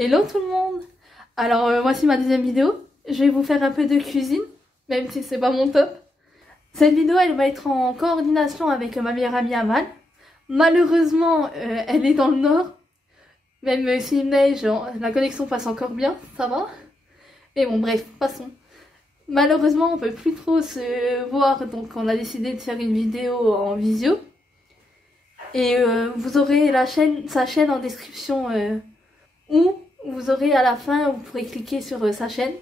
Hello tout le monde! Alors voici ma deuxième vidéo. Je vais vous faire un peu de cuisine, même si c'est pas mon top. Cette vidéo elle va être en coordination avec ma meilleure amie Amal. Malheureusement elle est dans le nord. Même s'il neige, la connexion passe encore bien, ça va. Mais bon bref, passons. Malheureusement on peut plus trop se voir, donc on a décidé de faire une vidéo en visio. Et vous aurez sa chaîne en description ou vous aurez à la fin, vous pourrez cliquer sur sa chaîne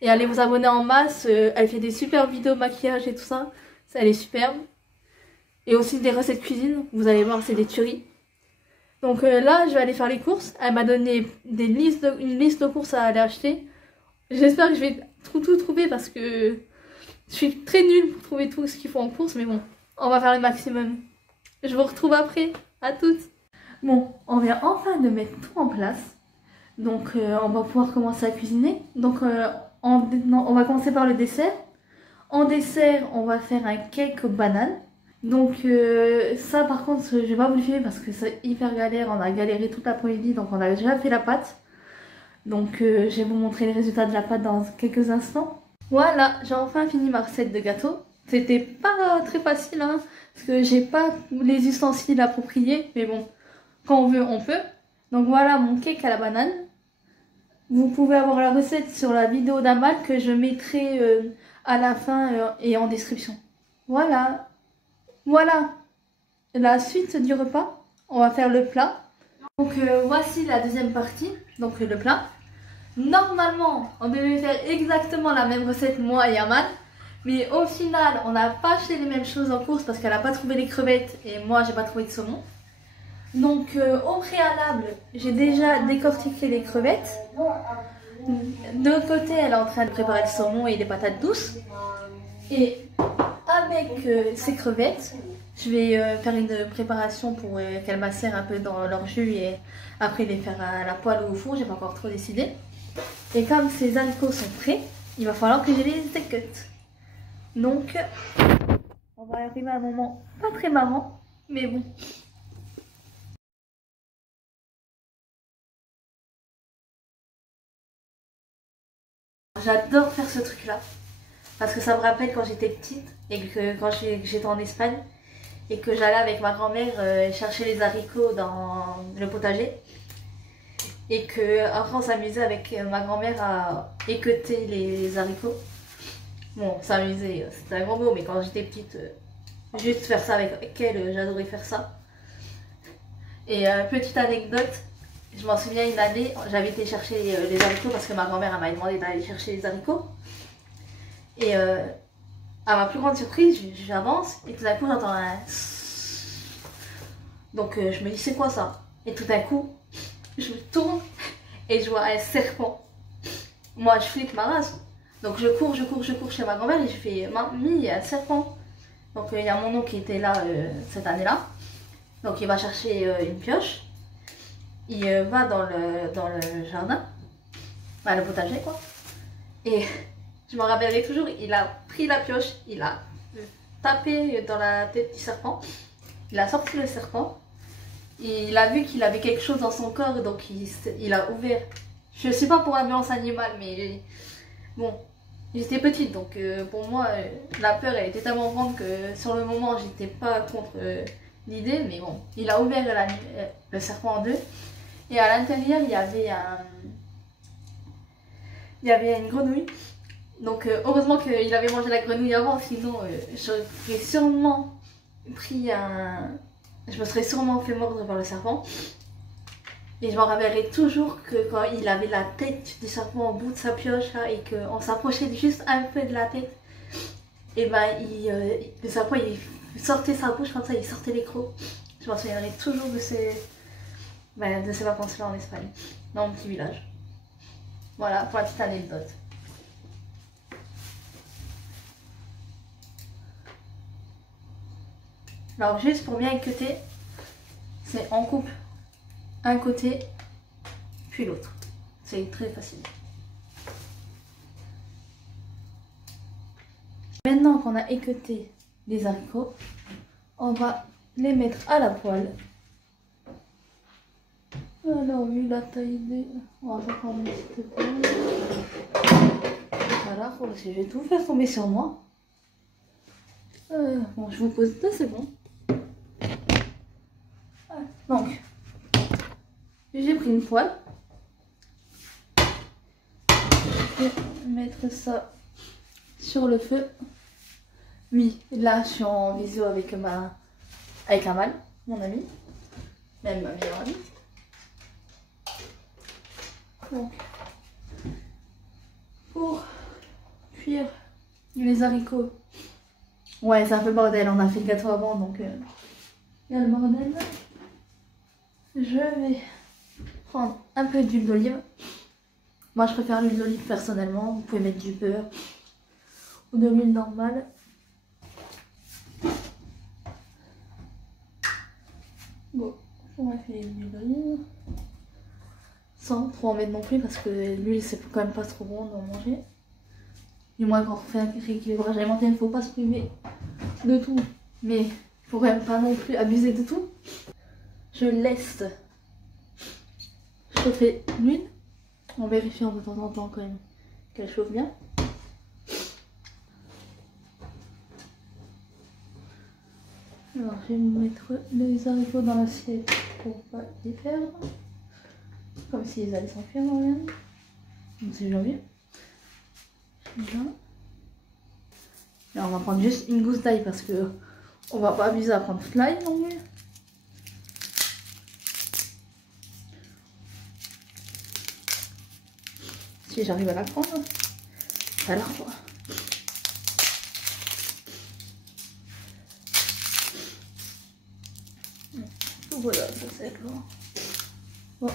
et aller vous abonner en masse. Elle fait des super vidéos maquillage et tout ça, elle est superbe. Et aussi des recettes cuisine, vous allez voir, c'est des tueries. Donc là, je vais aller faire les courses. Elle m'a donné une liste de courses à aller acheter. J'espère que je vais tout trouver parce que je suis très nulle pour trouver tout ce qu'il faut en course. Mais bon, on va faire le maximum. Je vous retrouve après, à toutes. Bon, on vient enfin de mettre tout en place. Donc on va pouvoir commencer à cuisiner. Donc on va commencer par le dessert. En dessert, on va faire un cake aux bananes. Donc ça par contre, je vais pas vous le filmer parce que c'est hyper galère. On a galéré toute l'après-midi, donc on a déjà fait la pâte. Donc je vais vous montrer les résultats de la pâte dans quelques instants. Voilà, j'ai enfin fini ma recette de gâteau. C'était pas très facile, hein, parce que j'ai pas les ustensiles appropriés. Mais bon, quand on veut, on peut. Donc voilà mon cake à la banane. Vous pouvez avoir la recette sur la vidéo d'Amal que je mettrai à la fin et en description. Voilà. Voilà. La suite du repas. On va faire le plat. Donc voici la deuxième partie. Donc le plat. Normalement, on devait faire exactement la même recette moi et Amal. Mais au final, on n'a pas acheté les mêmes choses en course parce qu'elle n'a pas trouvé les crevettes et moi j'ai pas trouvé de saumon. Donc au préalable, j'ai déjà décortiqué les crevettes. De l'autre côté, elle est en train de préparer le saumon et des patates douces. Et avec ces crevettes, je vais faire une préparation pour qu'elles macèrent un peu dans leur jus et après les faire à la poêle ou au four, j'ai pas encore trop décidé. Et comme ces haricots sont prêts, il va falloir que je les écoute. Donc, on va arriver à un moment pas très marrant, mais bon. J'adore faire ce truc là parce que ça me rappelle quand j'étais petite et que quand j'étais en Espagne et que j'allais avec ma grand-mère chercher les haricots dans le potager et que après on s'amusait avec ma grand-mère à équeuter les haricots. Bon, s'amuser, c'était un grand mot, mais quand j'étais petite, juste faire ça avec elle, j'adorais faire ça. Et petite anecdote, je m'en souviens une année, j'avais été chercher les haricots parce que ma grand-mère m'avait demandé d'aller chercher les haricots. Et à ma plus grande surprise, j'avance et tout d'un coup j'entends un... Donc je me dis c'est quoi ça? Et tout d'un coup, je me tourne et je vois un serpent. Moi je flippe ma race. Donc je cours chez ma grand-mère et je fais mamie, il y a un serpent. Donc il y a mon oncle qui était là cette année-là. Donc il va chercher une pioche. Il va dans le jardin, enfin le potager quoi. Et je me rappellerai toujours, il a pris la pioche, il a tapé dans la tête du serpent. Il a sorti le serpent. Il a vu qu'il avait quelque chose dans son corps, donc il a ouvert. Je sais pas pour l'ambulance animale, mais bon, j'étais petite, donc pour moi, la peur elle était tellement grande que sur le moment, j'étais pas contre l'idée, mais bon, il a ouvert le serpent en deux. Et à l'intérieur, il y avait une grenouille. Donc heureusement qu'il avait mangé la grenouille avant, sinon j'aurais sûrement pris un... Je me serais sûrement fait mordre par le serpent. Et je me rappellerai toujours que quand il avait la tête du serpent au bout de sa pioche là, et qu'on s'approchait juste un peu de la tête, et ben le serpent il sortait sa bouche comme ça, il sortait les crocs. Je m'en souviendrai toujours de ces vacances là en Espagne, dans mon petit village. Voilà pour la petite anecdote. Alors juste pour bien équeuter, c'est on coupe un côté puis l'autre. C'est très facile. Maintenant qu'on a équeuté les haricots, on va les mettre à la poêle. Alors, vu la taille des... On va faire prendre une petite poêle. Voilà, je vais tout faire tomber sur moi. Bon, je vous pose là, c'est bon. Donc, j'ai pris une poêle. Je vais mettre ça sur le feu. Oui, là, je suis en visio avec Amal, mon ami. Même ma meilleure amie. Donc, pour cuire les haricots. Ouais, c'est un peu bordel, on a fait le gâteau avant, donc il y a le bordel. Je vais prendre un peu d'huile d'olive. Moi, je préfère l'huile d'olive personnellement. Vous pouvez mettre du beurre ou de l'huile normale. Bon, on va faire l'huile d'olive. Sans trop en mettre non plus parce que l'huile, c'est quand même pas trop bon d'en manger. Du moins, quand on fait un rééquilibrage alimentaire, il ne faut pas se priver de tout. Mais il ne faut quand même pas non plus abuser de tout. Je laisse chauffer l'huile en vérifiant de temps en temps quand même qu'elle chauffe bien. Alors je vais mettre les haricots dans l'assiette pour pas les perdre. Comme s'ils allaient s'enfuir dans rien. Donc c'est janvier. Là. Et on va prendre juste une gousse d'ail parce que on va pas abuser à prendre toute l'ail non plus. Si j'arrive à la prendre, alors quoi. Voilà, ça c'est lourd. Bon,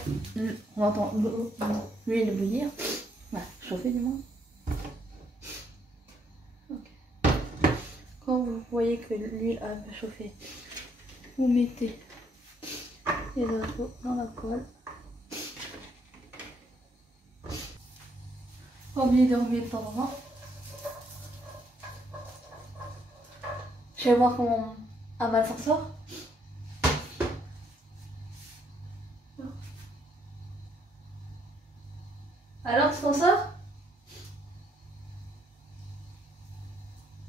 on entend l'huile bouillir. Voilà, chauffer du moins. Okay. Quand vous voyez que l'huile a chauffé, vous mettez les haricots dans la poêle. Pas oublier de remuer de temps en temps. Je vais voir comment Amal s'en sort. Alors, tu t'en sors?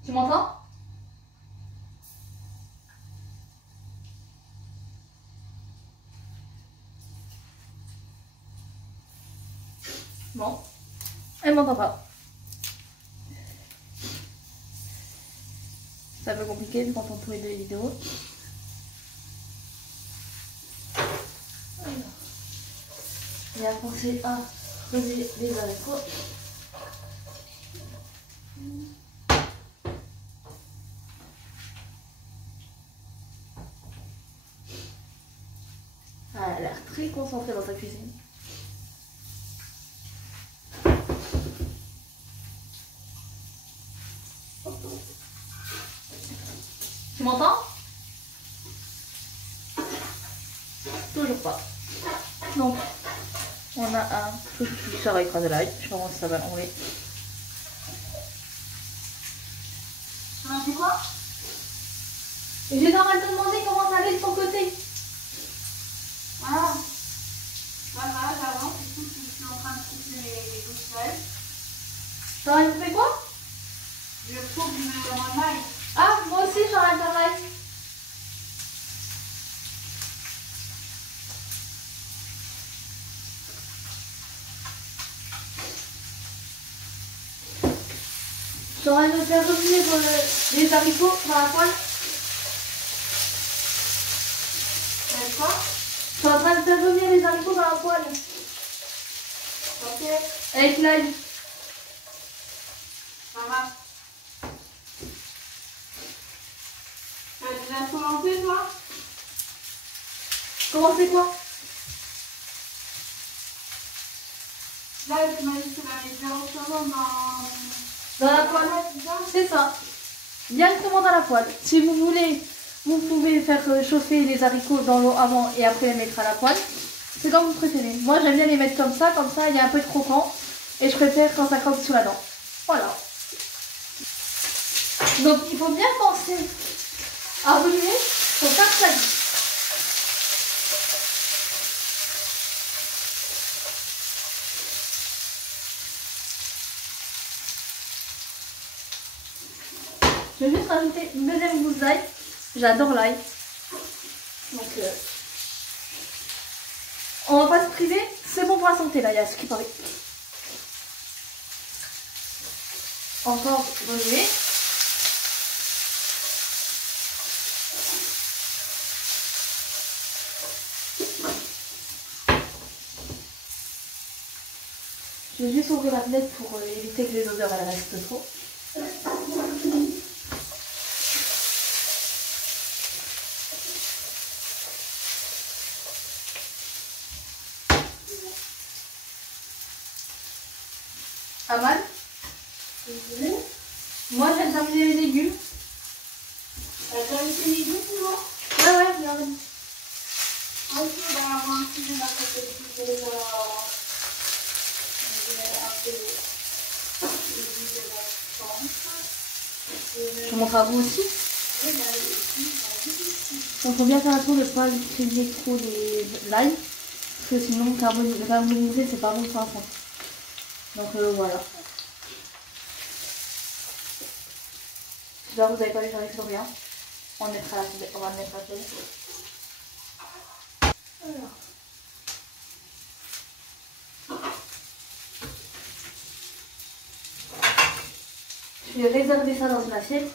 Tu m'entends? Bon, elle m'entend pas. C'est un peu compliqué quand on tourne des vidéos. Alors, je vais penser à creuser les haricots. Elle a l'air très concentrée dans sa cuisine. Tu m'entends? Toujours pas. Donc, on a un truc qui sort à écraser l'ail. Je pense que ça va l'enlever. Tu m'as fait quoi? Et j'ai en train de te demander comment ça allait de ton côté. Ah, voilà, j'avance, du coup, je suis en train de couper les gousselets. T'aurais coupé quoi? Je coupe le maille. Ah, moi aussi j'aurais pareil. J'aurais me faire revenir les haricots dans la poêle. Avec quoi? Je suis en train de faire revenir les haricots dans la poêle. Ok, Avec l'ail. ça va. Tu as déjà commencé, toi? Comment c'est quoi? Là, tu m'as dit que tu l'avais directement Dans la poêle. C'est ça. Directement dans la poêle. Si vous voulez, vous pouvez faire chauffer les haricots dans l'eau avant et après les mettre à la poêle. C'est comme vous préférez. Moi j'aime bien les mettre comme ça il y a un peu de croquant. Et je préfère quand ça croque sur la dent. Voilà. Donc il faut bien penser à remuer pour faire ça. Je vais juste rajouter une deuxième gousse d'ail. J'adore l'ail. Donc, on va pas se priver. C'est bon pour la santé, l'ail, à ce qui paraît. Encore remuer. Je vais juste ouvrir la fenêtre pour éviter que les odeurs elles restent trop. Amal, moi j'aime terminer les légumes. T'as terminé les légumes, moi? Ouais, regarde. Ah, ok, on va avoir un petit peu à côté de Je te montre à vous aussi. Il faut bien faire attention de ne pas utiliser trop l'ail, parce que sinon le carboniser c'est pas bon pour la santé. Donc voilà. Là vous n'avez pas vu, j'arrive sur rien. On va le mettre à la poêle. Alors. Je vais réserver ça dans une assiette.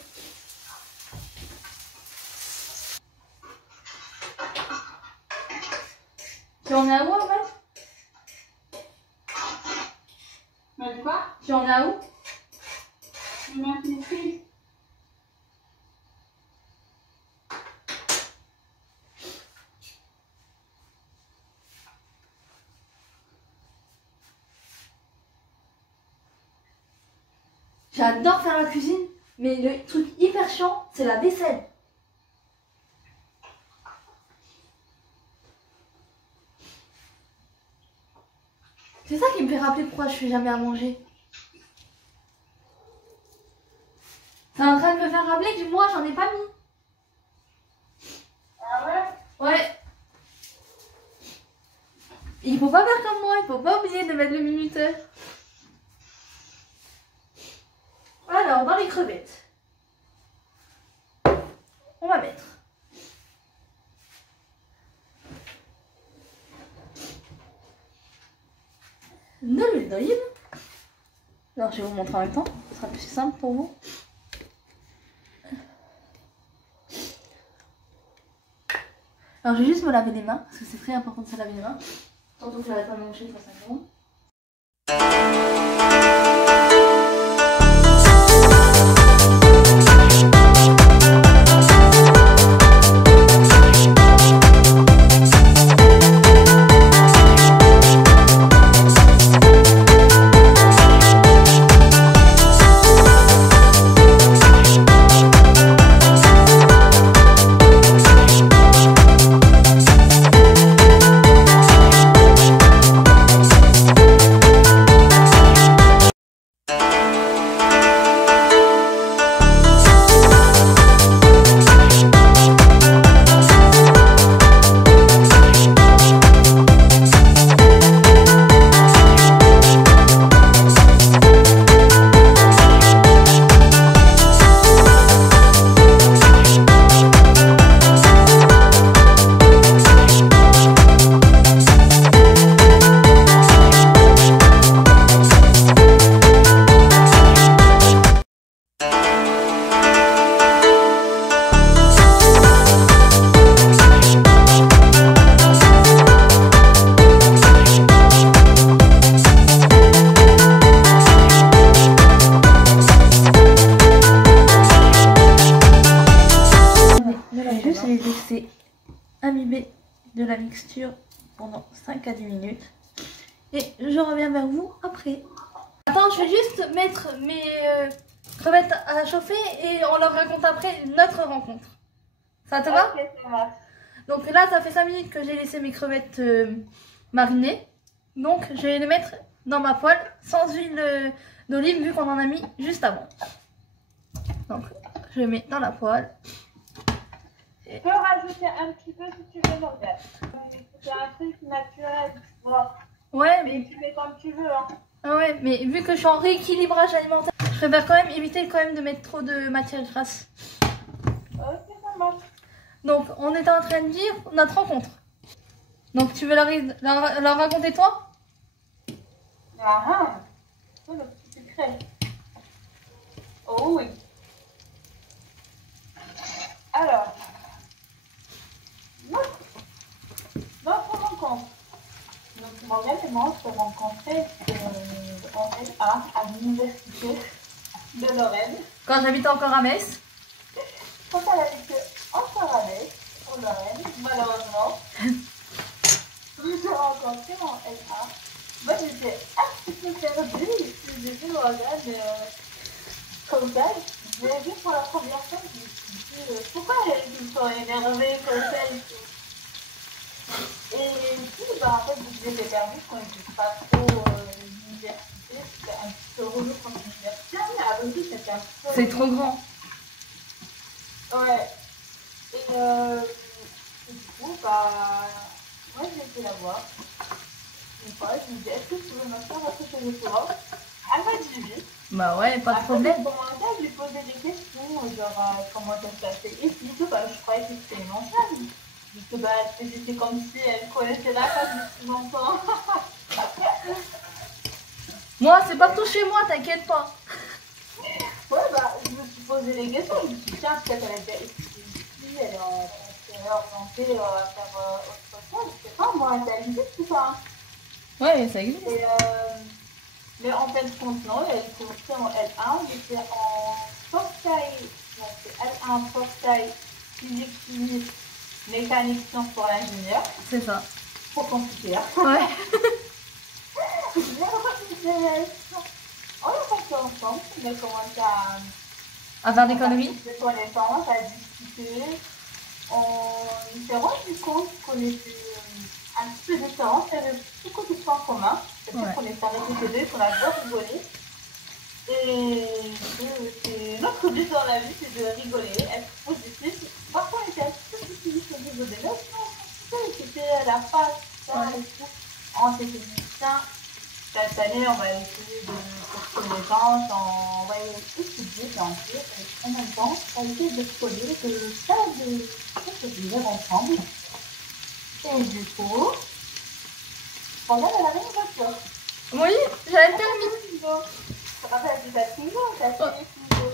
Tu en es à où en fait? Mais quoi? Tu en es à où? Je mets une fille. J'adore faire la cuisine, mais le truc hyper chiant, c'est la vaisselle. C'est ça qui me fait rappeler pourquoi je fais jamais à manger. C'est en train de me faire rappeler que moi, j'en ai pas mis. Ah ouais? Ouais. Il faut pas faire comme moi, il faut pas oublier de mettre le minuteur. Alors, dans les crevettes, on va mettre de l'huile d'olive. Alors, je vais vous montrer en même temps, ce sera plus simple pour vous. Alors, je vais juste me laver les mains, parce que c'est très important de se laver les mains. Tantôt que je n'arrête pas de manger, ça 5 secondes. Imbiber de la mixture pendant 5 à 10 minutes et je reviens vers vous après. Attends, je vais juste mettre mes crevettes à chauffer et on leur raconte après notre rencontre. Ça te va? Ok, ça va. Donc là, ça fait 5 minutes que j'ai laissé mes crevettes marinées. Donc je vais les mettre dans ma poêle sans huile d'olive vu qu'on en a mis juste avant. Donc je les mets dans la poêle. Tu peux rajouter un petit peu si tu veux, Morgane. C'est un truc naturel, tu vois. Ouais, Mais tu mets comme tu veux, hein. Ah ouais, mais vu que je suis en rééquilibrage alimentaire, je préfère quand même éviter quand même de mettre trop de matière grasse. Ok, ça marche. Donc, on était en train de dire notre rencontre. Donc, tu veux la raconter toi? Ah ah, oh, le petit secret. Oh oui. Alors, notre rencontre. Donc, Morgane et moi, on s'est rencontrés en LA à l'université de Lorraine. Quand j'habitais encore à Metz. Quand elle habitait encore à Metz, en Lorraine, malheureusement, je me suis rencontrée en LA. Moi, j'étais un petit peu perdue. J'ai vu Morgane comme ça. Je l'ai vue pour la première fois. Je me suis dit, pourquoi elle est tout le temps énervée comme ça et tout. Et puis, bah, en fait, vu que j'étais perdue, je ne connaissais pas trop l'université. C'était un petit peu relou comme l'université. Mais à l'autre, c'était un petit peu. C'est trop grand. Ouais. Et du coup, bah, moi, j'ai été la voir. Une fois, je me dis, est-ce que tu veux m'asseoir à côté de toi? Elle m'a dit oui. Bah ouais, pas de Après, problème. j'ai commencé à lui poser des questions, genre comment ça se passait. Et puis, bah, je croyais que c'était une ancienne. Du coup, bah, c'était comme si elle connaissait la face depuis longtemps. Moi, c'est partout chez moi, t'inquiète pas. Ouais, bah, je me suis posé des questions. Je me suis dit, tiens, peut-être elle a déjà étudié ici, elle est orientée à faire autre chose. Je sais pas, moi, ça existe tout ça. Ouais, ça existe. Mais en fait, compte, non, elle est commencée en L1, j'étais en portail, non, c'est L1 portail physique, chimie, mécanique, sciences pour l'ingénieur. C'est ça. Trop compliqué, hein. Ouais. On a passé ensemble, on a commencé À faire d'économie. des connaissances, à discuter. On s'est rendu compte qu'on était un petit peu différents, il y avait beaucoup de points communs. C'est-à-dire qu'on est arrêtés tous les deux, qu'on a bien rigolé. Et c'est notre but dans la vie, c'est de rigoler, être positif. Parfois, on était un petit peu difficile au niveau des notes, mais c'était la face, ça et tout. On s'était dit, tiens, cette année, on va essayer de faire connaissance, on va étudier, bien sûr, et en même temps, on va essayer de coller, de faire des choses de ensemble. Et du coup, Morgane, elle avait une voiture. Oui, j'avais le permis. Tu te rappelles de ta Twingo, ta Twingo.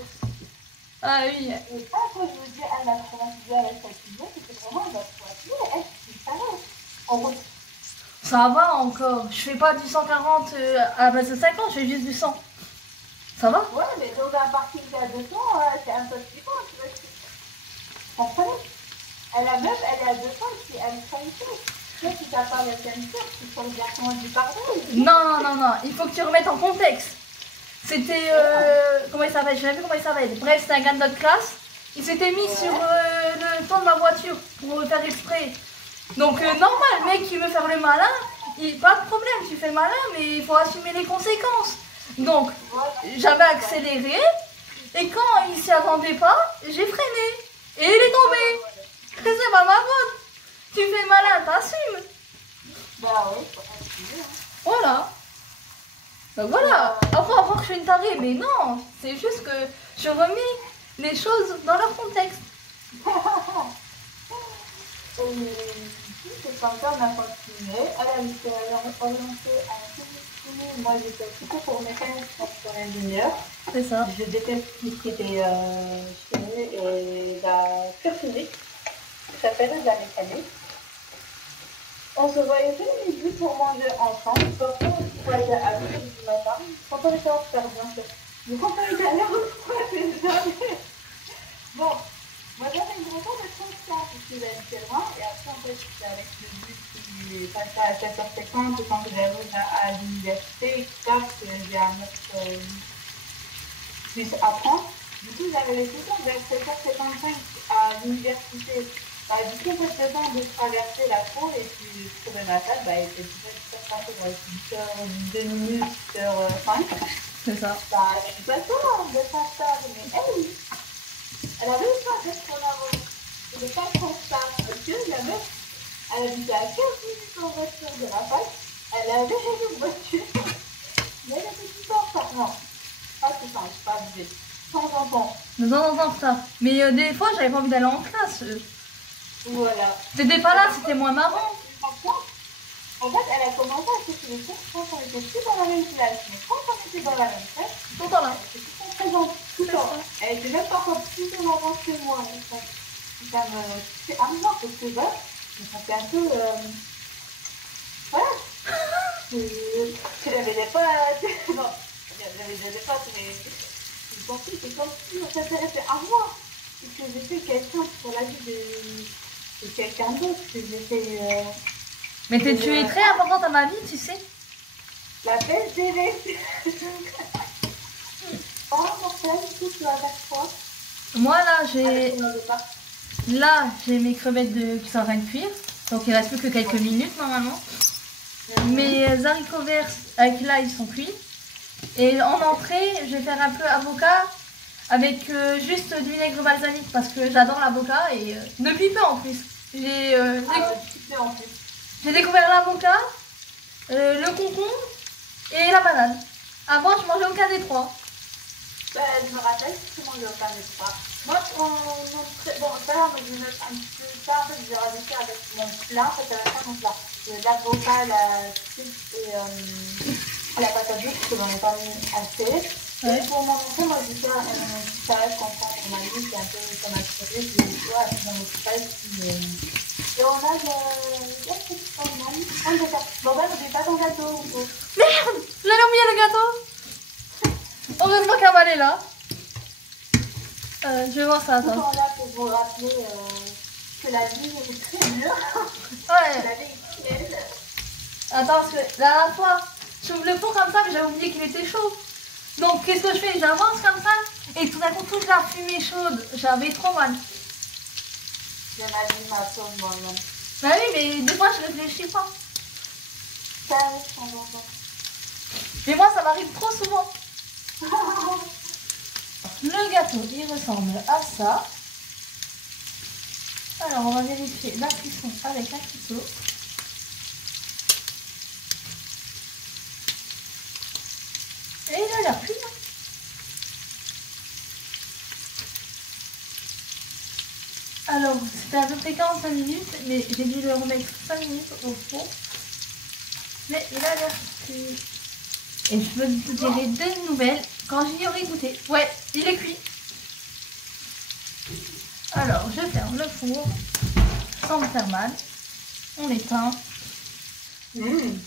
Ah oui. Et ça, quand je me dis, elle a traumatisé avec sa Twingo, c'était vraiment une voiture. Elle, tu savais, en route. Ça va encore. Je fais pas du 140 à la base de 50, je fais juste du 100. Ça va? Ouais, mais dans un parking à 200, c'est un peu flippant, tu vois. Comprenez? Elle a meuf, elle est à 200, puis elle freine tout. Tu sais, si t'as pas la ceinture, tu peux directement du pardon. Non, il faut que tu remettes en contexte. C'était, comment il s'appelle? Je sais plus comment il s'appelle. Bref, c'était un gars de notre classe. Il s'était mis sur le toit de ma voiture pour faire exprès. Donc normal, le mec qui veut faire le malin, pas de problème, tu fais le malin, mais il faut assumer les conséquences. Donc, j'avais accéléré, et quand il s'y attendait pas, j'ai freiné. Et il est tombé. C'est pas ma faute. Tu fais le malin, t'assumes. Bah oui, faut assumer. Voilà. Donc voilà. Après, on va voir que je suis une tarée, mais non. C'est juste que je remets les choses dans leur contexte. Et puis, c'est comme ça, on a continué. Elle était orientée à la physique. Moi, j'étais plutôt pour mécanique pour l'ingénieur. C'est ça. Je déteste tout ce qui était chimie et la pure physique. Ça s'appelle de la mécanique. On se voyait tous les midis pour manger ensemble. Parfois, on se voyait à 2h du matin. Quand on était en retard, bien sûr. Mais quand on était à l'heure, on se voyait jamais. Bon, moi j'avais une rencontre de confiance parce que j'habitais loin. Et après, en fait, c'était avec le bus qui passait à 7h50 quand j'arrive à l'université, etc. Parce que j'ai un autre plus à prendre. Du coup, j'avais le temps vers 7h55 à l'université. Bah, du coup, c'était le temps de traverser la cour et puis trouver ma salle, bah, elle était déjà passée dans 8h2 minutes, 8h05. C'est ça. Bah, je suis pas sûre de faire ça, mais elle, elle avait eu ça d'être en avant. C'était pas trop ça, parce que la meuf, elle habitait à 15 minutes en voiture de la fac, elle avait une voiture, mais elle était tout en retard. Non, pas tout le temps, pas de temps en temps en retard. Mais des fois, j'avais pas envie d'aller en classe. Voilà. T'étais pas là, c'était moins marrant. En fait, elle a commencé à se les cours quand on était plus dans la même classe. Mais quand on était dans la même classe, Tout le temps là. elle était tout le temps présente, tout le temps. Elle était même parfois plus en avance que moi. Ça me fait amusant parce que bah, ça fait un peu. Voilà. Tu l'avais des potes. Non, j'avais déjà des potes, mais je pensais que comme si on s'intéressait à moi. Et que j'étais quelqu'un pour la vie de quelqu'un d'autre. Que j'étais. Mais tu es très importante à ma vie, tu sais. La belle bébé. Pas importante, tout à chaque fois. Moi j'ai mes crevettes qui sont en train de cuire. Donc il reste plus que quelques minutes normalement. Mes haricots verts avec l'ail ils sont cuits. Et en entrée, je vais faire un peu avocat avec juste du vinaigre balsamique parce que j'adore l'avocat et depuis peu en plus. J'ai découvert l'avocat, le concombre et la banane. Avant, je mangeais aucun des trois. Je me rappelle que je mangeais aucun des trois. Moi, bon, ça, je vais mettre un petit peu ça. En fait, je vais rajouter avec mon plat. En fait, à la fin, mon plat. L'avocat, la chips et la patate douce, parce que j'en ai pas mis assez. Ouais. Et pour mon enfant, moi, je vais faire une petite salade qu'on prend pour ma vie, qui est un peu comme un curry. Je vois, dans mon petit pâte. Et on a le bon ben, n'oublie pas ton gâteau. Merde, j'allais oublier le gâteau. Heureusement qu'Amal est là. Je vais voir ça, attends. Tout en là pour vous rappeler que la vie est très dure. Ouais. La vie est belle. Attends, parce que la dernière fois, j'ouvre le four comme ça, mais j'avais oublié qu'il était chaud. Donc, qu'est-ce que je fais? J'avance comme ça, et tout d'un coup, toute la fumée chaude. J'avais trop mal. J'imagine ma sauce moi-même. Bah oui, mais des fois, je réfléchis pas. Ça arrive de temps en temps. Mais moi, ça m'arrive trop souvent. Le gâteau, il ressemble à ça. Alors, on va vérifier la cuisson avec un couteau. Et il a l'air cuit. Alors, c'était à peu près 45 minutes, mais j'ai dû le remettre 5 minutes au four. Mais il a l'air cuit. Et je peux vous dire des nouvelles quand j'y aurai goûté. Ouais, il est cuit. Alors, je ferme le four sans me faire mal. On éteint.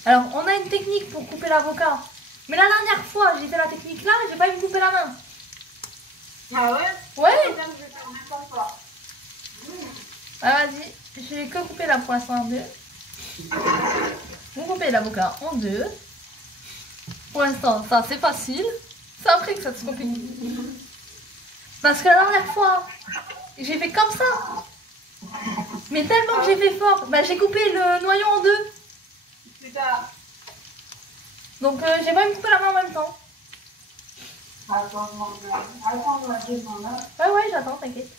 Alors, on a une technique pour couper l'avocat. Mais la dernière fois, j'ai fait la technique là, j'ai pas eu me couper la main. Ah ouais? Ouais. Je vais faire en même temps que toi. Ah, vas-y, je vais que couper la poisson en deux. Vous coupez l'avocat en deux. Pour l'instant, ça c'est facile. C'est après que ça se complique. Parce que la dernière fois, j'ai fait comme ça. Mais tellement que j'ai fait fort, bah, j'ai coupé le noyau en deux. Putain. Donc j'ai pas me couper la main en même temps. Attends, Ouais, j'attends, t'inquiète.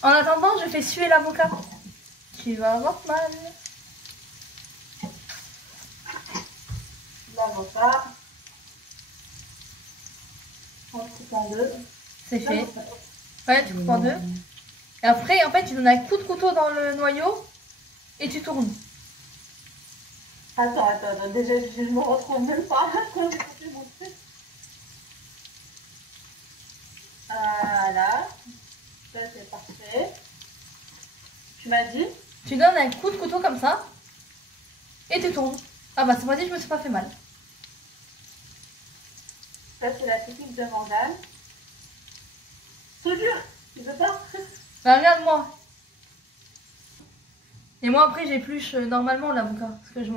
En attendant, je fais suer l'avocat. Tu vas avoir mal. L'avocat. On coupe en deux. C'est fait. Ouais, tu coupes en deux. Et après, en fait, tu donnes un coup de couteau dans le noyau et tu tournes. Attends, déjà, je me retrouve même pas quand j'ai coupé mon truc. Voilà. Ça, c'est parfait. Tu m'as dit? Tu donnes un coup de couteau comme ça et tu tournes. Ah bah, c'est pas dit, je me suis pas fait mal. Ça, c'est la technique de Morgane. C'est dur, tu veux pas? Bah, regarde-moi. Et moi, après, j'épluche normalement l'avocat. Parce que je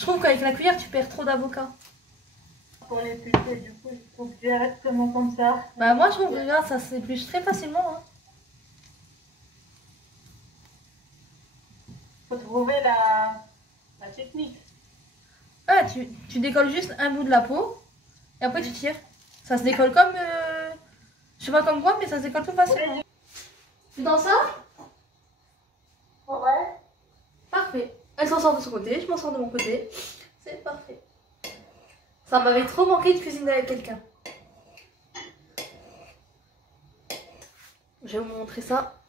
trouve qu'avec la cuillère, tu perds trop d'avocat. Pour l'éplucher, du coup, il faut directement comme ça. Bah, moi, je trouve que regarde, ça s'épluche très facilement. Hein. Faut trouver la technique. Ah, tu décolles juste un bout de la peau. Et après, tu tires. Ça se décolle comme... je sais pas comme quoi, mais ça se décolle tout facilement. Tu dans ça? Ouais. Parfait. Elle s'en sort de son côté, je m'en sors de mon côté. C'est parfait. Ça m'avait trop manqué de cuisiner avec quelqu'un. Je vais vous montrer ça.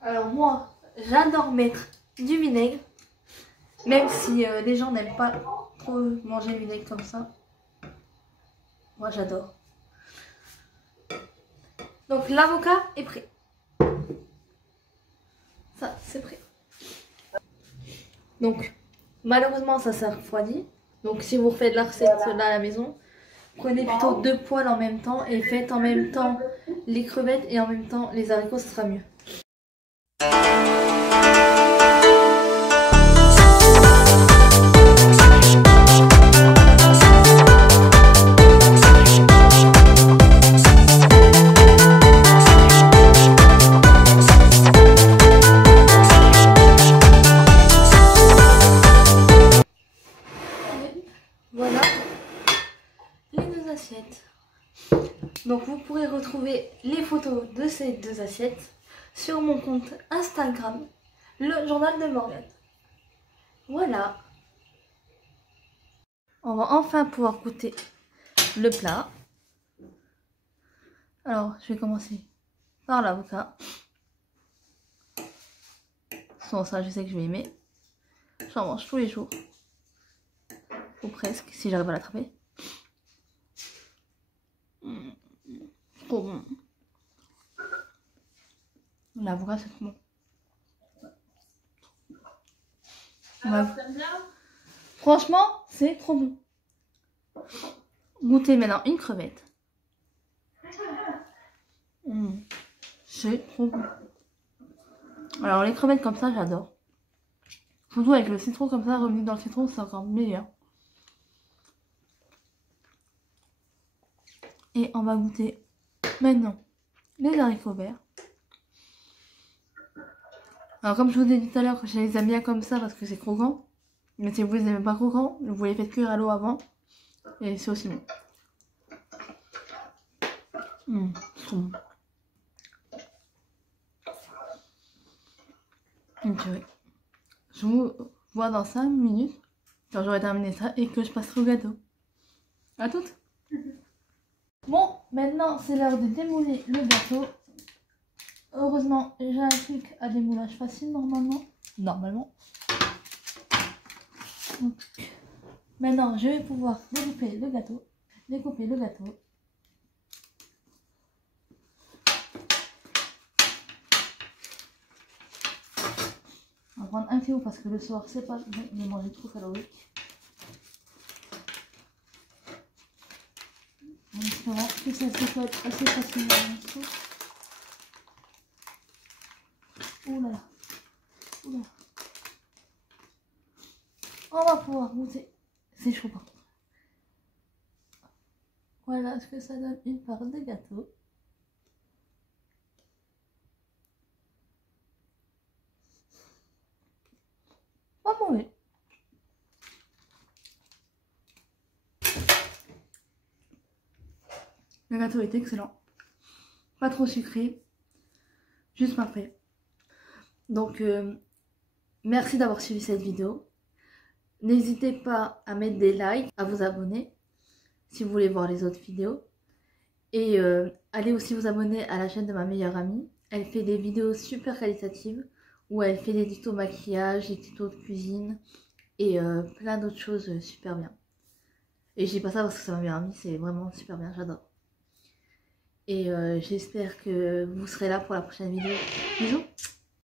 Alors moi, j'adore mettre du vinaigre. Même si les gens n'aiment pas trop manger le vinaigre comme ça. Moi j'adore. Donc l'avocat est prêt. Ça, c'est prêt. Donc malheureusement ça s'est refroidi. Donc si vous refaites la recette là à la maison, prenez plutôt 2 poêles en même temps et faites en même temps les crevettes et en même temps les haricots, ce sera mieux. Voilà les 2 assiettes. Donc vous pourrez retrouver les photos de ces 2 assiettes sur mon compte Instagram, le journal de Morgane. Voilà. On va enfin pouvoir goûter le plat. Alors je vais commencer par l'avocat. Sans ça je sais que je vais aimer. J'en mange tous les jours. Ou presque, si j'arrive à l'attraper. Trop bon. L'avocat c'est trop bon. Alors, t'aimes bien? Franchement, c'est trop bon. Goûtez maintenant une crevette. C'est trop bon. Alors les crevettes comme ça, j'adore. Surtout avec le citron comme ça, remis dans le citron, c'est encore meilleur. Et on va goûter maintenant les haricots verts. Alors comme je vous ai dit tout à l'heure, je les aime bien comme ça parce que c'est croquant. Mais si vous les aimez pas croquants, vous les faites cuire à l'eau avant. Et c'est aussi bon. C'est trop bon. Une purée. Je vous vois dans 5 minutes quand j'aurai terminé ça et que je passerai au gâteau. À toutes. Bon, maintenant c'est l'heure de démouler le gâteau. Heureusement, j'ai un truc à démoulage facile normalement. Donc, maintenant, je vais pouvoir découper le gâteau. On va prendre un kilo parce que le soir, c'est pas bon de manger trop calorique. En espérant que ça se fait assez facilement. Ouh là là. Ouh là. On va pouvoir goûter. C'est chaud par contre. Voilà ce que ça donne une part de gâteau. Pas mauvais. Le gâteau est excellent. Pas trop sucré. Juste parfait. Donc, merci d'avoir suivi cette vidéo. N'hésitez pas à mettre des likes, à vous abonner si vous voulez voir les autres vidéos. Et allez aussi vous abonner à la chaîne de ma meilleure amie. Elle fait des vidéos super qualitatives où elle fait des tutos maquillage, des tutos de cuisine et plein d'autres choses super bien. Et je dis pas ça parce que c'est ma meilleure amie, c'est vraiment super bien, j'adore. Et j'espère que vous serez là pour la prochaine vidéo. Bisous!